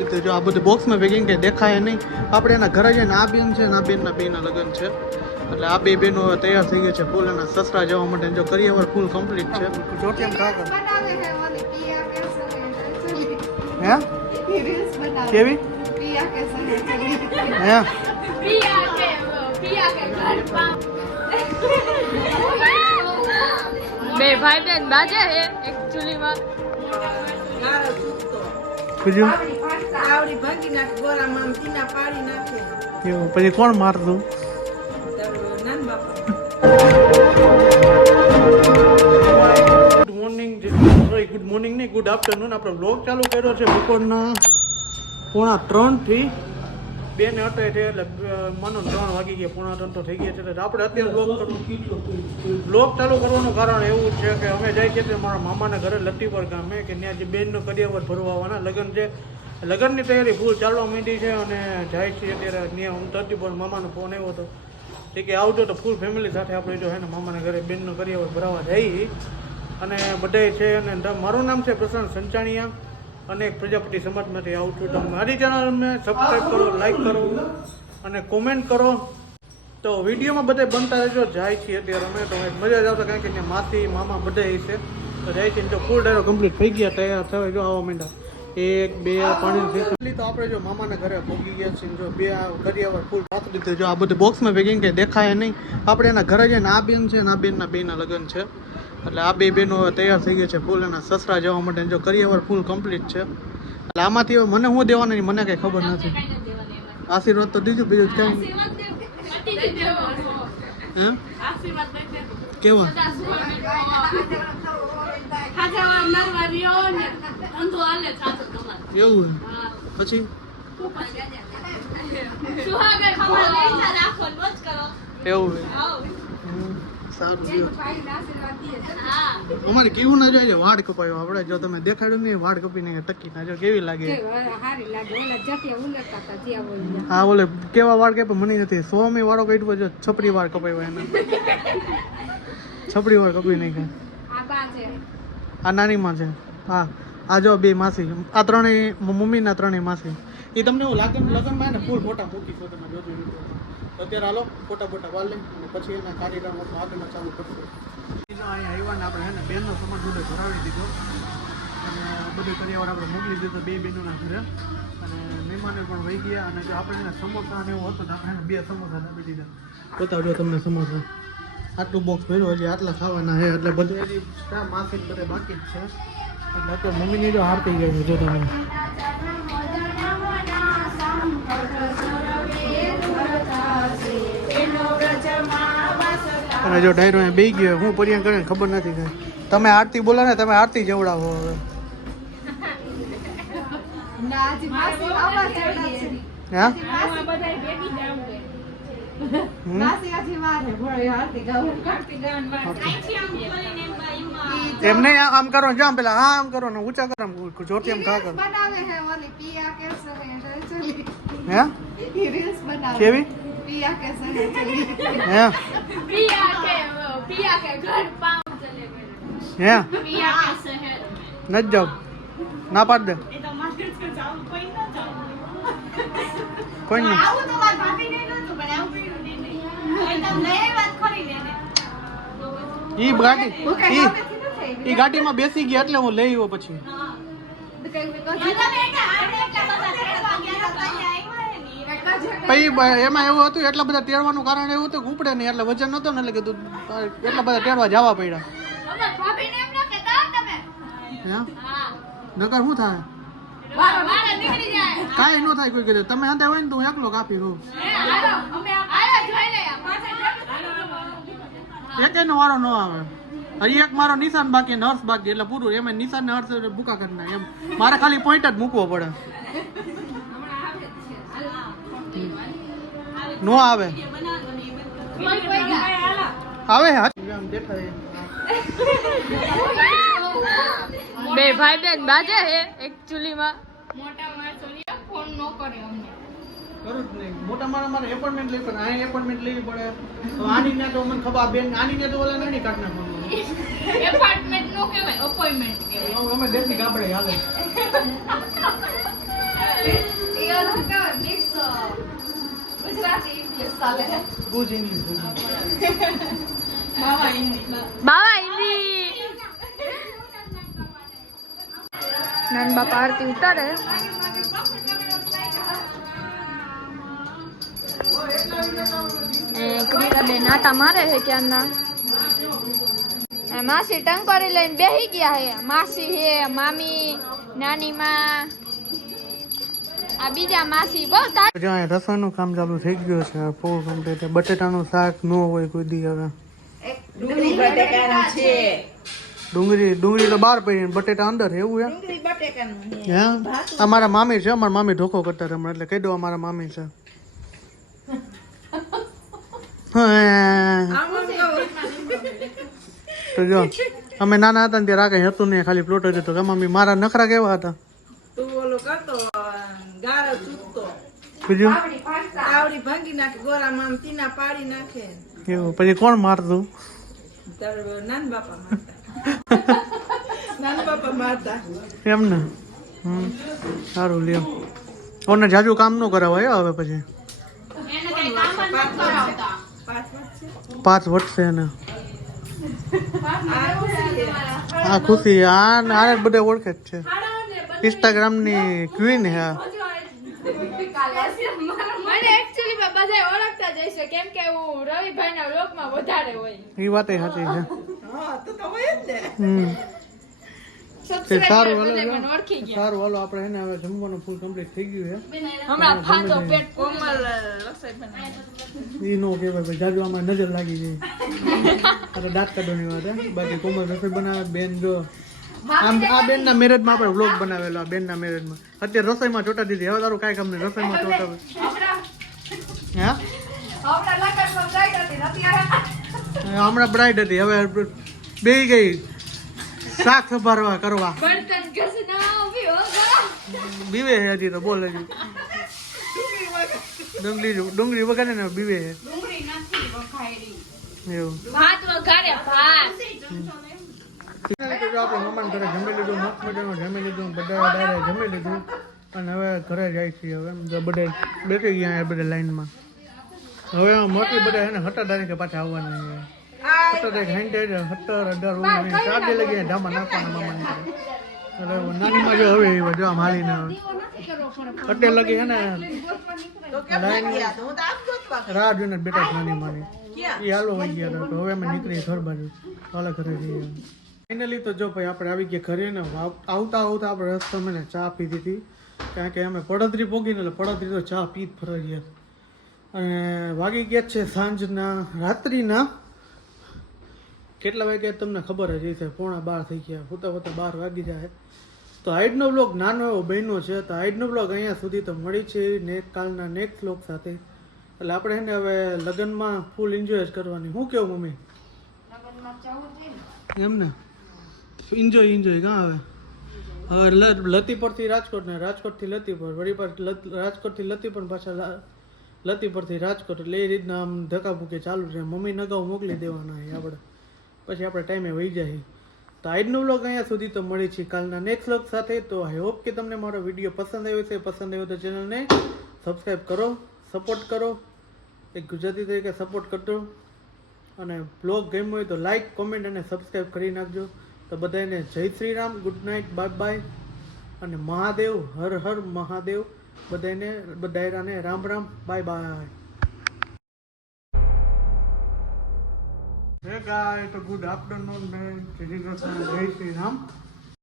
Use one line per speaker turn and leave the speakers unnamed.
રીતે જો આ બધું બોક્સમાં પેકિંગ કંઈ દેખાય નહીં. આપણે એના ઘરે જઈને આ બેન છે ને આ બેનના બેના લગ્ન છે. એટલે આ બે બેનો તૈયાર થઈ ગઈ છે ફૂલ એના સસરા જવા માટે. જો કરીએ અમારે ફૂલ કમ્પ્લીટ છે. હે? કેવી? હે?
પિયા કે પિયા કે ઘર પા બે ભાઈ બેન બાજે હે એકચ્યુઅલીમાં
બીજું
આવડી ભાંગી નાખ ગોળામાં આમ પીના પાડી નાખે.
એવું પછી કોણ મારતું?
નાન બાપા
good morning sorry good morning નહીં ગુડ આફ્ટરનૂન આપણે બ્લોગ ચાલુ કર્યો છે બપોરના. પોણા ત્રણથી બે ને અટે છે એટલે માનો ત્રણ વાગી ગયા પોણા ત્રણ તો થઈ ગયા છે. એટલે આપણે અત્યારે બ્લોગ બ્લોગ ચાલુ કરવાનું કારણ એવું છે કે અમે જાય છે મારા મામાના ઘરે લતીપર ગામે કે ત્યાં જે બેનનો કરિયાવર ભરવા આવવાના લગ્ન છે. લગ્નની તૈયારી ફૂલ ચાલવા માંડી છે અને જાય છે અત્યારે ત્યાં હું તરતી પણ મામાનો ફોન આવ્યો હતો તે કે આવજો તો ફૂલ ફેમિલી સાથે આપણે જો હે ને મામાના ઘરે બેનનો કરિયાવર ભરાવા જઈએ અને બધાય છે અને મારું નામ છે પ્રશાંત સંચાણીયા અને એક પ્રજાપતિ સમાજમાંથી આવું છું. તમે મારી ચેનલને સબસ્ક્રાઈબ કરો લાઈક કરો અને કોમેન્ટ કરો. તો વિડીયોમાં બધા બનતા રહેજો. જાય છે અત્યારે અમે તો મજા જ આવતા કારણ કે માસી, મામા બધા છે. તો જાય છે જો ફૂલ ડાયરો કમ્પ્લીટ થઈ ગયા, તૈયાર થવા જો આવવા માંડ્યા. એક બે પાણી તો આપણે જો મામાના ઘરે ભોગી ગયા છીએ જો બે આ કરિયાવર ફૂલ પાથરી દીધું. જો આ બધું બોક્સમાં પેકિંગ કંઈ દેખાય નહીં. આપણે એના ઘરે જઈને આ બેન છે ને આ બેનના બેના લગ્ન છે. એટલે આ બે બેનો તૈયાર થઈ ગયા છે ફૂલ એના સસરા જવા માટે જો કરિયાવર ફૂલ કમ્પ્લીટ છે. એટલે આમાંથી હવે મને શું દેવાનું મને કંઈ ખબર નથી. આશીર્વાદ તો દીધું બીજું કાંઈ એવું પછી? સારું લ્યો. અમારે કેવું ના જોઈએ વાળ કપાયો. આપણે જો તમે દેખાડ્યું નહીં વાળ કપીને ટકી ના જો કેવી લાગે?
ઓલા
હા બોલે કેવા વાળ કપાય? મને નથી સોમી વાળો કઈ જો છપડી વાળ કપાયો એને. છપડી વાળ કપી નહીં કાંઈ
આ
નાની માં છે. હા આ જો બે માસી. આ ત્રણેય મમ્મીના ત્રણેય માસી. એ તમને એવું લાગે લગ્નમાં ને ફૂલ ફોટા મૂકીશો તમે જોજો અત્યારે હાલો ફોટા ફોટા પાડ લઈ અને પછી એના કાર્યક્રમ આગળના ચાલુ કરશું. અહીંયા આવ્યા ને આપણે હે ને બેનનો સમાજ બધો ભરાવી દીધો. અને બધું કર્યા આપણે મોકલી દીધો બે બહેનોના ઘરે. અને મહેમાનો પણ વહી ગયા અને જો આપણે એના સમોસા ને એવું હતું આપણે બે સમોસા આપી દીધા. બતાવજો તમને સમોસા. આટલું બોક્સ ભર્યું હજી આટલા ખાવાના છે એટલે બધું હજી બધે બાકી જ છે. એટલે અત્યારે મમ્મીની જો હાર થઈ ગઈ છે જો તમે. અને જો ડાયરો અહીંયા બેસી ગયો હું પરિયાણ કરે ખબર નથી કઈ. તમે આરતી બોલો ને તમે આરતી જવડાવો હવે. હા? એમ નહીં આમ કરો જો આમ પેલા હા આમ કરો ને ઊંચા કરો જોરથી જોતી એમ ખા કરો.
બનાવે છે ઓલી પિયા કે સને ચલી
હે? કેવી? હે
પિયા કે પિયા કે ઘર પાઉં ચલે
હે?
પિયા કે શહેર
નથી જાવ. ના પાડ દે.
કોઈ
નહીં ઈ ગાડી ઈ ગાડીમાં બેસી ગયા એટલે હું લઈ આવ્યો પછી. પછી એમાં એવું હતું એટલા બધા તેડવાનું કારણ એવું હતું ઉપડે નહીં એટલે વજન નતો ને એટલે કીધું એટલા બધા તેડવા જવા પડ્યા. નકર શું થાય? કાંઈ ન થાય કોઈ કીધું. તમે હાથે હોય ને તો હું એકલો કાપી રહું
એ હાલો અમે હાલો જોઈ લઈએ પાછળ
એકે નો વારો ન આવે. હજી એક મારો નિશાન બાકી નર્સ હર્ષ બાકી એટલે પૂરું. એમ નિશાન ને હર્ષ એટલે ભૂકા કરી નાખે. એમ. મારે ખાલી પોઈન્ટ જ મૂકવો પડે. નો આવે. આવે
બે ભાઈ બેન બાજે હે એકચ્યુઅલીમાં મોટા માણસો ફોન નો કરે અમને.
કરું જ મોટા મારા એપોઇન્ટમેન્ટ લઈ પણ આ એપોઇન્ટમેન્ટ લેવી પડે. તો આની ને તો મને ખબર બેન આની ને તો ઓલા નહીં કાઢ નાખવાનું.
એપાર્ટમેન્ટ નો કહેવાય અપોઇન્ટમેન્ટ કહેવાય.
અમે દેશી ગાબડે હાલે. ગુજીની ગુજી
બાવા હિન્દી નાન બાપા આરતી ઉતારે. કવિતા બે નાટા મારે છે ક્યારના? માસી ટંકોરી લઈને બેહી ગયા હે. માસી હે મામી નાની માં આ બીજા માસી બહુ
જો રસોઈનું કામ ચાલુ થઈ ગયું છે. ફૂલ કમ્પ્લીટ બટેટાનું શાક ન હોય કોઈ દી હવે.
ડુંગળી
ડુંગળી તો બહાર પડી ને બટેટા અંદર એવું હે હે? અમારા મામી છે અમારા મામી ઢોકો કરતા હતા હમણાં એટલે કહી દો અમારા મામી છે. તો જો અમે નાના હતા ત્યારે આ કઈ હતું નહીં ખાલી પ્લોટ જ હતો. કે મમ્મી મારા નખરા કેવા હતા? પછી કોણ મારતું?
તારે નાન બાપા મારતા. નાન બાપા મારતા.
એમ ને હમ સારું લ્યો. કોને જાજુ કામ ન કરાવાય હો હવે પછી
પાંચ વર્ષ છે
પાંચ વર્ષે એને.
આ ખુશી
આ આ બધે આને બધા ઓળખે જ છે. ઇન્સ્ટાગ્રામની ક્વીન હે. આ.
મને એકચ્યુઅલી માં બધા ઓળખતા જ હશે કેમ કે હું રવિભાઈ ના વ્લોગમાં વધારે હોય.
ઈ વાત સાચી છે.
હા તો
સારું હાલો સારું હાલો આપણે એને હવે જમવાનું ફૂલ કમ્પ્લીટ થઈ ગયું
હમણાં ફાંદો પેટ
કોમલ રસોઈ
ઈ નો કહેવાય ભાઈ જાજુ આમાં નજર લાગી ગઈ. અરે દાંત કાઢવાની વાત હે. બાકી કોમલ રસોઈ બનાવે બેન જો. આમ આ બેન ના મેરેજમાં આપણે વ્લોગ બનાવેલો આ બેન ના મેરેજમાં અત્યારે રસોઈમાં ચોટા દીધી હવે તારું કાંઈ કામ રસોઈમાં ચોટા હે? હમણાં બ્રાઇડ હતી. હવે બે ગઈ. શાક ભરવા કરવા.
બર્તન ઘસના.
બીવે હે હજી તો બોલે હજી ડુંગળી ડુંગળી વગાડે ને બીવે હે. એવું.
ભાત વઘારે ભાત.
આપણે મહેમાન ઘરે જમી લીધું મસ્ત મજાનું જમી લીધું બધા ડાયરે જમી લીધું અને હવે ઘરે જાય છીએ હવે બધા બેસી ગયા બધા લાઈનમાં. હવે મોટી બધા છે ને સત્તર તારીખે પાછા આવવાના છે. સત્તર હાઈન્ટે સત્તર અઢાર ઓગણીસ લગી ધામા નાખવાના મામાને. એટલે હવે નાનીમાં જો હવે એ જો આમ હાલીને લગી
હે ને.
રાહ જોઈને જ બેઠા નાની માની. એ હાલો વહી ગયા તો હવે અમે નીકળીએ ઘર બાજુ. હાલે ઘરે જઈએ. ફાઇનલી તો જો ભાઈ આપણે આવી ગયા ઘરે ને આવતા આવતા આપણે રસ્તામાં ચા પીધી હતી કારણ કે અમે પડોદરી પોગીને એટલે પડતરી તો ચા પી જ ફરજિયાત અને વાગી ગયા છે સાંજના રાત્રિના કેટલા વાગ્યા તમને ખબર જ હશે? પોણા બાર થઈ ગયા. હોતા હોતા બાર વાગી જાય. તો હાઈડનો બ્લોગ નાનો એવો બહેનો છે. તો હાઈડનો બ્લોગ અહીંયા સુધી તો મળી છે. ને કાલના નેક્સ્ટ બ્લોગ સાથે. એટલે આપણે એને હવે લગ્નમાં ફૂલ એન્જોય જ કરવાની. શું કેવું મમ્મી? એમ ને? એન્જોય એન્જોય કાં હવે? હવે લતીપરથી રાજકોટ ને રાજકોટથી લતીપર. વળી પાછ લત- રાજકોટથી લતીપર પાછા લતીપરથી રાજકોટ. એટલે એ રીતના આમ ધક્કાબુક્કી ચાલુ છે. મમ્મીને અગાઉ મોકલી દેવાના આપણે. પછી આપણે ટાઈમે વહી જાય. તો આજનો વ્લોગ અહીંયા સુધી તો મળી છે. કાલના નેક્સ્ટ બ્લોગ સાથે તો આઈ હોપ કે તમને મારો વીડિયો પસંદ આવ્યો છે પસંદ આવ્યો તો ચેનલને સબસ્ક્રાઈબ કરો સપોર્ટ કરો. એક ગુજરાતી તરીકે સપોર્ટ કરજો. અને બ્લોગ ગમ્યો હોય તો લાઇક કોમેન્ટ અને સબસ્ક્રાઈબ કરી નાખજો. તો બધાને જય Shri Ram good night bye bye અને મહાદેવ, હર હર મહાદેવ. બધાને, બધાયરાને રામ રામ બાય બાય તો ગુડ આફ્ટરનૂન મેન શ્રી જય શ્રી રામ.